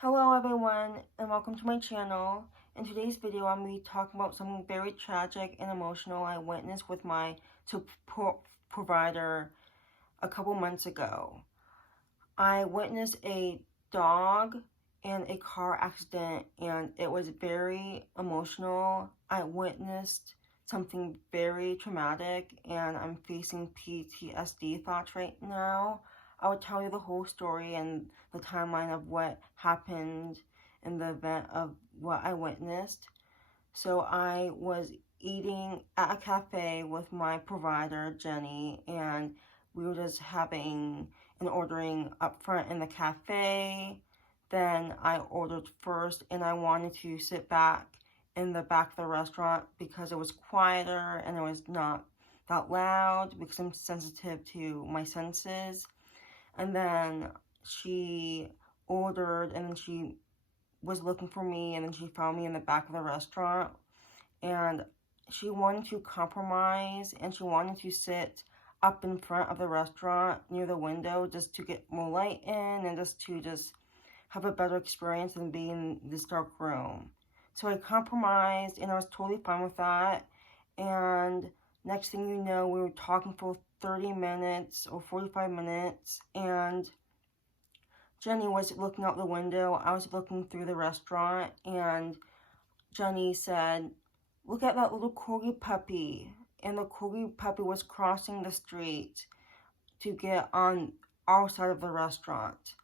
Hello everyone and welcome to my channel. In today's video I'm going to be talking about something very tragic and emotional I witnessed with my support provider a couple months ago. I witnessed a dog and a car accident and it was very emotional. I witnessed something very traumatic and I'm facing PTSD thoughts right now. I will tell you the whole story and the timeline of what happened in the event of what I witnessed. So I was eating at a cafe with my provider, Jenny, and we were just having and ordering up front in the cafe. Then I ordered first and I wanted to sit back in the back of the restaurant because it was quieter and it was not that loud because I'm sensitive to my senses. And then she ordered and then she was looking for me and then she found me in the back of the restaurant and she wanted to compromise and she wanted to sit up in front of the restaurant near the window just to get more light in and just have a better experience than being in this dark room. So I compromised and I was totally fine with that. And next thing you know, we were talking for 30 minutes or 45 minutes and Jenny was looking out the window. I was looking through the restaurant and Jenny said, "Look at that little Corgi puppy." And the Corgi puppy was crossing the street to get on our side of the restaurant.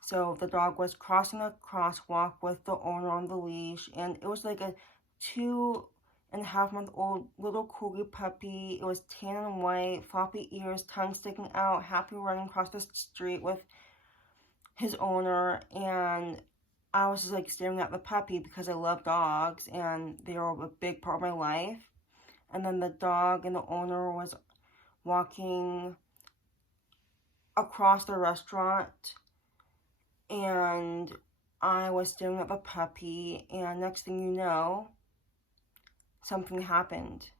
So the dog was crossing a crosswalk with the owner on the leash, and it was like a 2.5-month-old little Corgi puppy. It was tan and white, floppy ears, tongue sticking out, happy running across the street with his owner, and I was just like staring at the puppy because I love dogs and they are a big part of my life. And then the dog and the owner was walking across the restaurant and I was staring at the puppy, and next thing you know, something happened.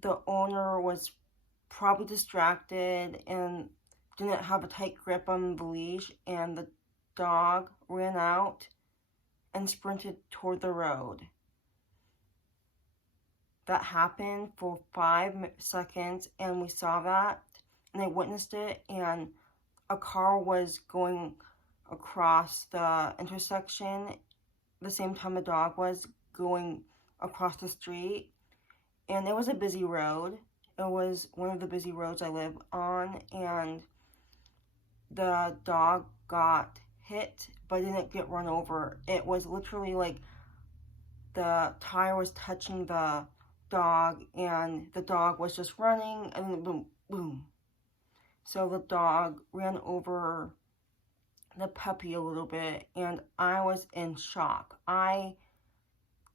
The owner was probably distracted and didn't have a tight grip on the leash, and the dog ran out and sprinted toward the road. That happened for 5 seconds and we saw that and I witnessed it, and a car was going across the intersection the same time the dog was going across the street, and it was a busy road. It was one of the busy roads I live on, and the dog got hit but didn't get run over. It was literally like the tire was touching the dog and the dog was just running and then boom, boom. So the dog ran over the puppy a little bit and I was in shock. I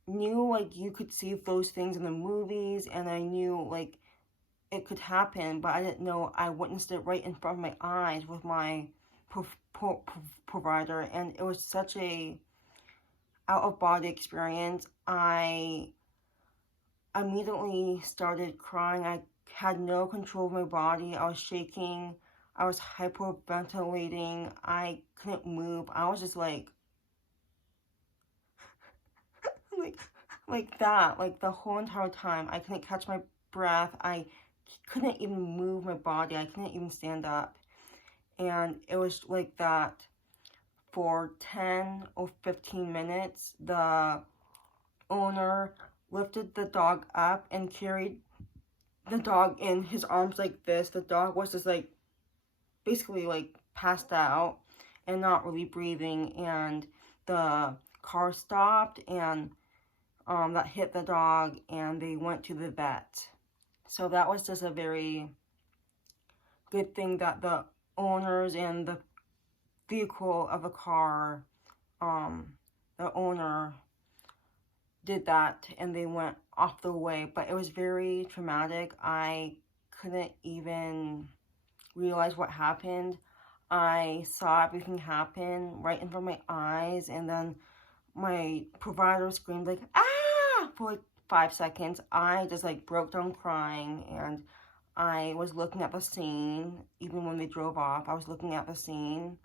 knew like you could see those things in the movies and I knew like it could happen, but I didn't know I witnessed it right in front of my eyes with my provider, and it was such a out-of-body experience. I immediately started crying. I had no control of my body. I was shaking. I was hyperventilating. I couldn't move. I was just like like that, like the whole entire time. I couldn't catch my breath. I couldn't even move my body. I couldn't even stand up. And it was like that for 10 or 15 minutes. The owner lifted the dog up and carried the dog in his arms like this. The dog was just like basically like passed out and not really breathing, and the car stopped and that hit the dog and they went to the vet. So that was just a very good thing that the owners and the vehicle of the car, the owner did that and they went off the way. But it was very traumatic. I couldn't even realize what happened. I saw everything happen right in front of my eyes, and then my provider screamed like, "Ah!" for like 5 seconds. I just like broke down crying, and I was looking at the scene. Even when they drove off, I was looking at the scene.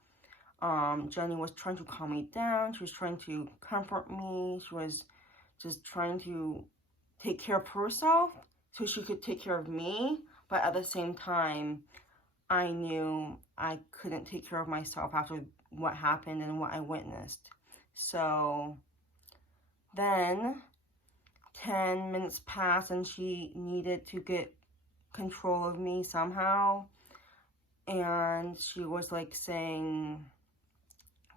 Jenny was trying to calm me down. She was trying to comfort me. She was just trying to take care of herself so she could take care of me. But at the same time, I knew I couldn't take care of myself after what happened and what I witnessed. So then 10 minutes passed and she needed to get control of me somehow. And she was like saying,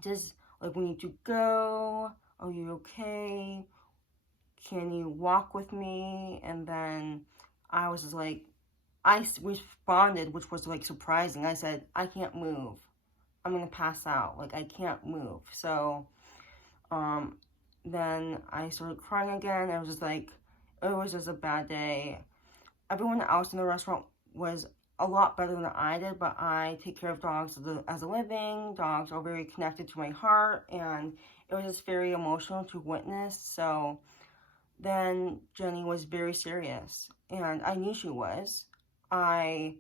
just like, we need to go. Are you okay? Can you walk with me? And then I was just like, I responded, which was like surprising. I said, I can't move. I'm gonna pass out. Like, I can't move. So then I started crying again. I was just like, it was just a bad day. Everyone else in the restaurant was a lot better than I did, but I take care of dogs as a living. Dogs are very connected to my heart, and it was just very emotional to witness. So then Jenny was very serious, and I knew she was. I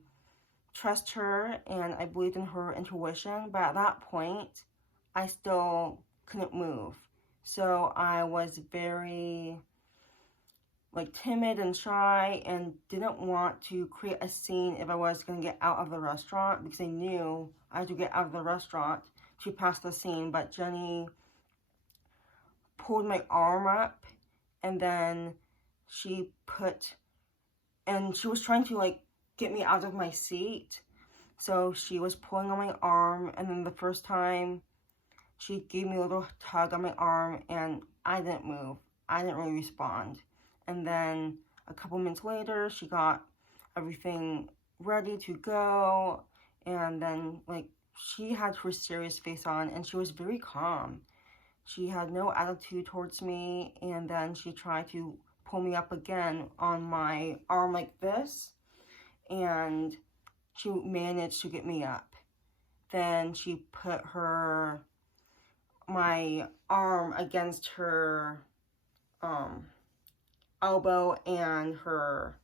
trust her, and I believed in her intuition, but at that point, I still couldn't move. So I was very like timid and shy and didn't want to create a scene if I was going to get out of the restaurant, because I knew I had to get out of the restaurant to pass the scene. But Jenny pulled my arm up, and then she was trying to like get me out of my seat. So she was pulling on my arm, and then the first time she gave me a little tug on my arm, and I didn't move. I didn't really respond. And then a couple minutes later, she got everything ready to go. And then, like, she had her serious face on, and she was very calm. She had no attitude towards me. And then she tried to pull me up again on my arm like this. And she managed to get me up. Then she put my arm against her elbow and her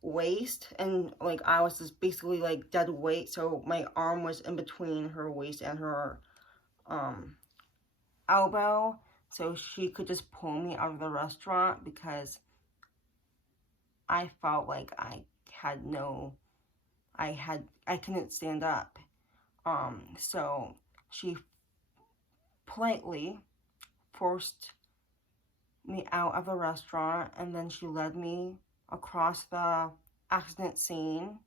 waist, and like I was just basically like dead weight, so my arm was in between her waist and her elbow, so she could just pull me out of the restaurant, because I felt like I couldn't stand up. So she politely forced me out of the restaurant, and then she led me across the accident scene.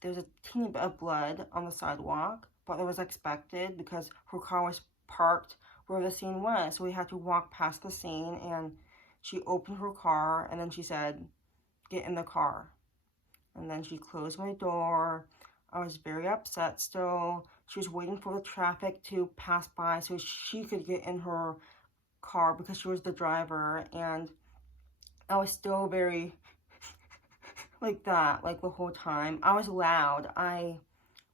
There's a teeny bit of blood on the sidewalk, but it was expected because her car was parked where the scene was, so we had to walk past the scene. And she opened her car, and then she said, get in the car. And then she closed my door. I was very upset still. She was waiting for the traffic to pass by so she could get in her car because she was the driver. And I was still very like that, like the whole time. I was loud. I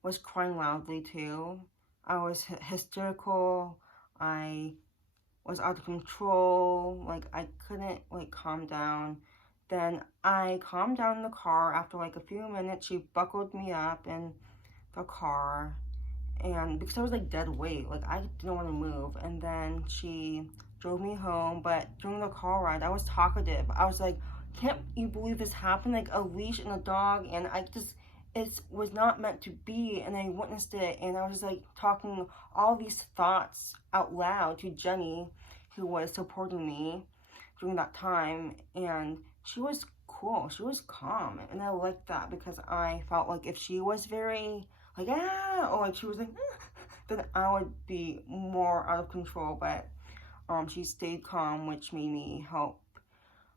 was crying loudly too. I was hysterical. I was out of control. Like, I couldn't like calm down. Then I calmed down in the car. After like a few minutes, she buckled me up in the car, and because I was like dead weight, like I didn't want to move. And then she drove me home. But during the car ride, I was talkative. I was like, can't you believe this happened? Like, a leash and a dog, and it was not meant to be, and I witnessed it. And I was just like talking all these thoughts out loud to Jenny, who was supporting me during that time. And she was cool, she was calm, and I liked that, because I felt like if she was very like or like she was like then I would be more out of control. But she stayed calm, which made me help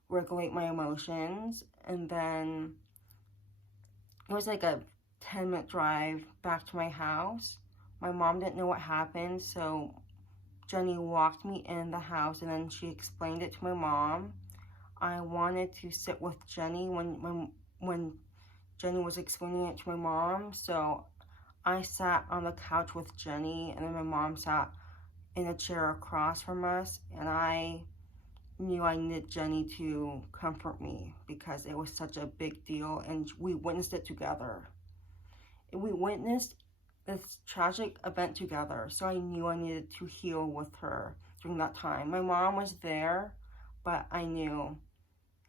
regulate my emotions. And then it was like a 10-minute drive back to my house. My mom didn't know what happened, so Jenny walked me in the house, and then she explained it to my mom. I wanted to sit with Jenny when Jenny was explaining it to my mom, so I sat on the couch with Jenny, and then my mom sat in a chair across from us, and I knew I needed Jenny to comfort me because it was such a big deal, and we witnessed it together. We witnessed this tragic event together. So I knew I needed to heal with her during that time. My mom was there, but I knew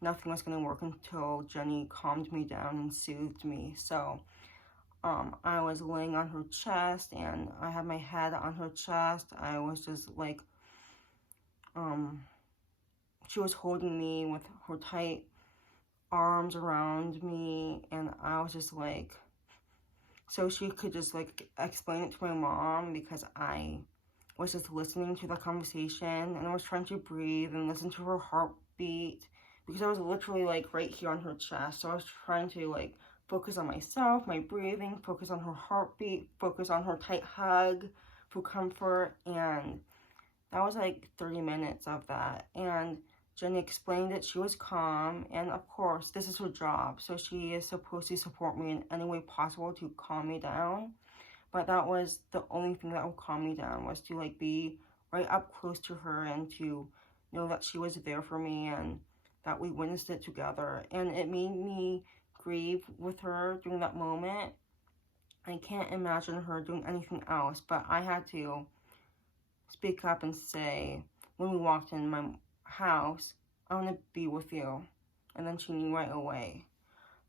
nothing was going to work until Jenny calmed me down and soothed me. So I was laying on her chest, and I had my head on her chest. I was just like, she was holding me with her tight arms around me, and I was just like, so she could just like explain it to my mom, because I was just listening to the conversation, and I was trying to breathe and listen to her heartbeat, because I was literally like right here on her chest. So I was trying to like focus on myself, my breathing, focus on her heartbeat, focus on her tight hug for comfort. And that was like 30 minutes of that. And Jenny explained that she was calm, and of course, this is her job, so she is supposed to support me in any way possible to calm me down. But that was the only thing that would calm me down, was to like be right up close to her and to know that she was there for me and that we witnessed it together. And it made me grieve with her during that moment. I can't imagine her doing anything else, but I had to speak up and say, when we walked in my house, I want to be with you. And then she knew right away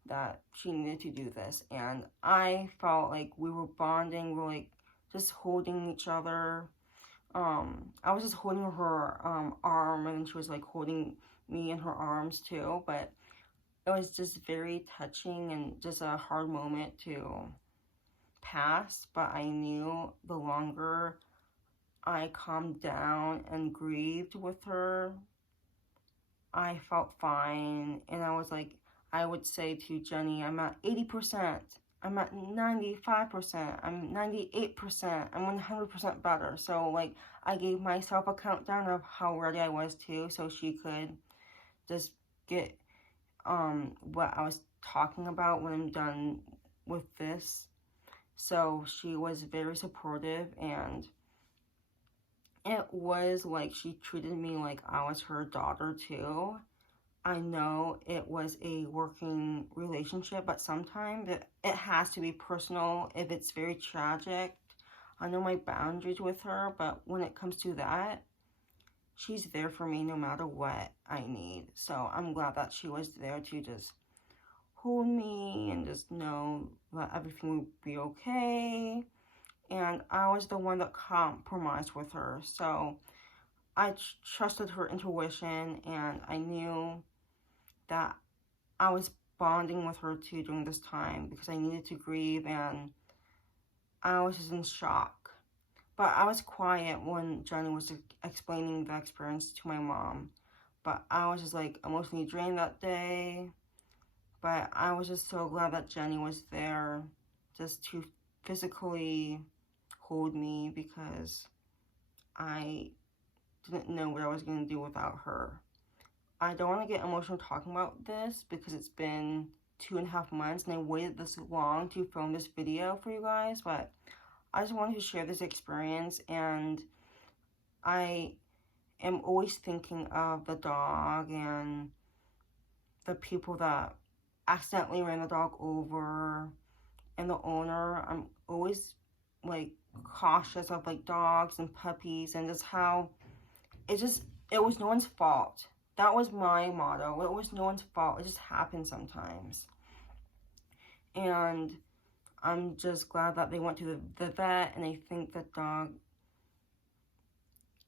that she needed to do this. And I felt like we were bonding, we were like just holding each other. I was just holding her arm, and then she was like holding me in her arms too. But it was just very touching and just a hard moment to pass. But I knew the longer I calmed down and grieved with her, I felt fine. And I was like, I would say to Jenny, I'm at 80%, I'm at 95%, I'm 98%, I'm 100% better. So like, I gave myself a countdown of how ready I was too, so she could just get what I was talking about when I'm done with this. So she was very supportive, and it was like she treated me like I was her daughter too. I know it was a working relationship, but sometimes it has to be personal if it's very tragic. I know my boundaries with her, but when it comes to that, she's there for me no matter what I need. So I'm glad that she was there to just hold me and just know that everything would be okay. And I was the one that compromised with her. So I trusted her intuition, and I knew that I was bonding with her too during this time, because I needed to grieve, and I was just in shock. But I was quiet when Jenny was explaining the experience to my mom. But I was just like emotionally drained that day. But I was just so glad that Jenny was there just to physically hold me, because I didn't know what I was going to do without her. I don't want to get emotional talking about this, because it's been 2.5 months and I waited this long to film this video for you guys, but I just wanted to share this experience. And I am always thinking of the dog and the people that accidentally ran the dog over, and the owner. I'm always like cautious of like dogs and puppies, and just how it was no one's fault. That was my motto. It was no one's fault. It just happens sometimes. And I'm just glad that they went to the vet, and I think the dog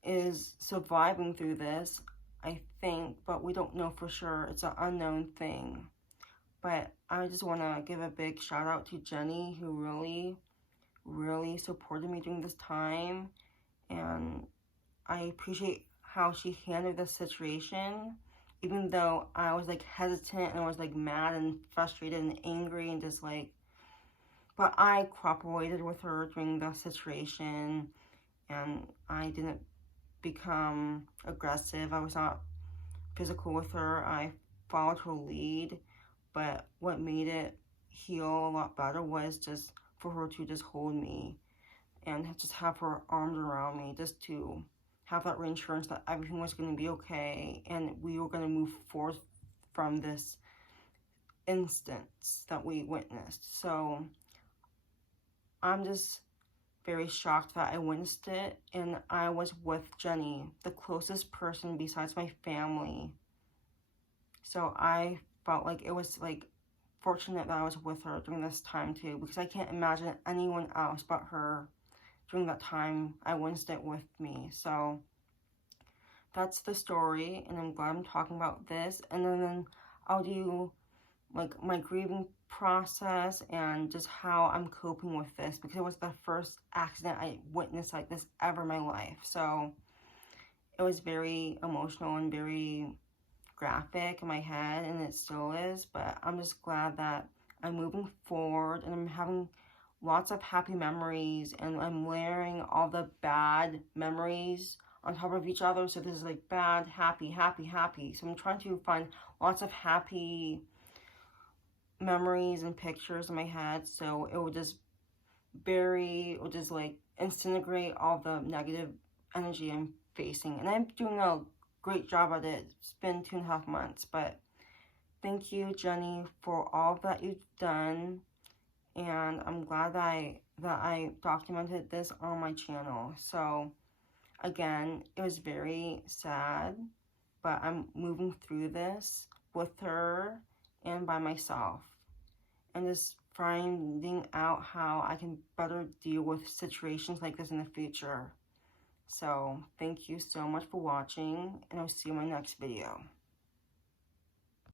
is surviving through this, I think, but we don't know for sure. It's an unknown thing. But I just want to give a big shout out to Jenny, who really supported me during this time. And I appreciate how she handled the situation, even though I was like hesitant, and I was like mad and frustrated and angry and just like, but I cooperated with her during the situation, and I didn't become aggressive. I was not physical with her. I followed her lead. But what made it heal a lot better was just for her to just hold me and just have her arms around me, just to have that reassurance that everything was going to be okay, and we were going to move forth from this instance that we witnessed. So I'm just very shocked that I witnessed it, and I was with Jenny, the closest person besides my family. So I felt like it was like fortunate that I was with her during this time too, because I can't imagine anyone else but her during that time I witnessed it with me. So that's the story, and I'm glad I'm talking about this. And then I'll do like my grieving process and just how I'm coping with this, because it was the first accident I witnessed like this ever in my life. So it was very emotional and very graphic in my head, and it still is, but I'm just glad that I'm moving forward and I'm having lots of happy memories, and I'm layering all the bad memories on top of each other. So this is like bad, happy, happy, happy. So I'm trying to find lots of happy memories and pictures in my head, so it will just like disintegrate all the negative energy I'm facing. And I'm doing a great job at it. It's been 2.5 months, but thank you, Jenny, for all that you've done, and I'm glad that I documented this on my channel. So again, it was very sad, but I'm moving through this with her and by myself, and just finding out how I can better deal with situations like this in the future. So thank you so much for watching, and I'll see you in my next video.